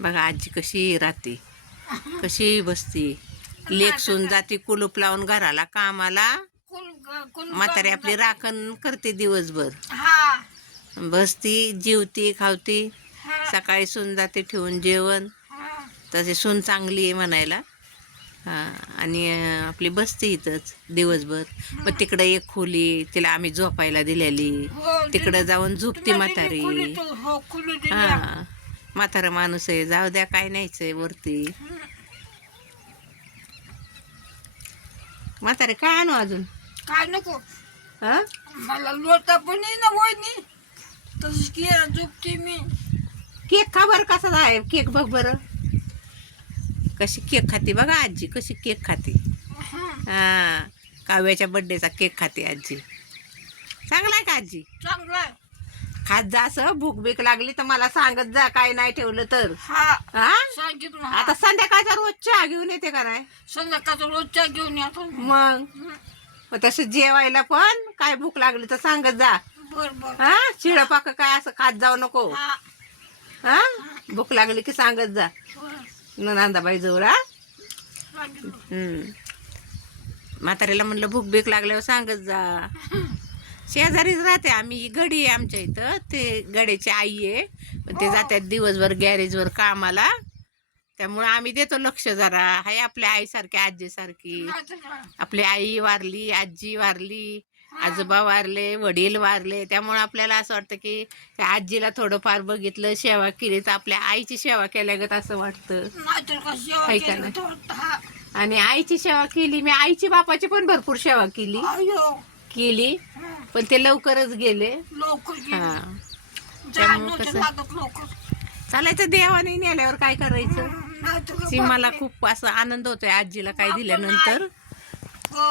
बघा आजी कशी राहते कशी बसते. लेक सून जाते कुलूप लावून घराला कामाला. म्हातारी आपली राखण करते दिवसभर. बसती जीवती खावती. सकाळी सून जाते ठेवून जेवण. तसे सून चांगली आहे म्हणायला. हां आणि आपली बसते इथंच दिवसभर. मग तिकडं एक खोली तिला आम्ही झोपायला दिलेली. हो, तिकडं जाऊन झोपती म्हातारी. हो हां. म्हातारा माणूस आहे जाऊ द्या काय न्यायचंय वरती. म्हातारे काय आणू अजून? काय नको? हा? मला लोटा पण आहे ना वहिनी. तसंच की झोपते मी. केक खा बरं कसा आहे? केक बघ बरं. कशी केक खाते बघा आजी कशी केक खाते. हं, हा काव्याच्या बड्डेचा केक खाते आजी. चांगला आहे का आजी? चांगलं आहे. खात जा असं भूक बीक लागली तर मला सांगत जा काय नाही ठेवलं तर. हा हा? सांगितलं आता आता संध्याकाळचा रोज चहा घेऊन येते का नाही? संध्याकाळचा रोजच्या घेऊन येतो मग? मग तसं जेवायला पण काय भूक लागली तर सांगत जा. बर बर. हा? शिळपाक काय असं खात जाऊ नको. हा. हा? भूक लागली की सांगत जा. बरं. नांदाबाई जवळ हा? सांगितलं. हम्म. म्हाताऱ्याला म्हणलं भूक बीक लागल्यावर सांगत जा. शेजारीच राहते आम्ही. गडी आहे आमच्या इथं. ते गड्याची आई आहे. पण ते जातात दिवसभर गॅरेजवर कामाला. त्यामुळं आम्ही देतो लक्ष जरा. हाय आपल्या आईसारखी आजीसारखी? आपली आई वारली आजी वारली आजोबा वारले वडील वारले. त्यामुळे आपल्याला असं वाटतं की त्या आजीला थोडंफार बघितलं सेवा केली तर आपल्या आईची सेवा केल्यागत असं वाटतं. हा. आणि आईची सेवा केली मी आईची बापाची पण भरपूर सेवा केली. केली पण ते लवकरच गेले लवकर. हा त्यामुळं कसं? चालायचं देवाने नेल्यावर काय करायचं नाहीतर का ती मला बापरे. खूप असं आनंद होतोय आजीला काय दिल्यानंतर हो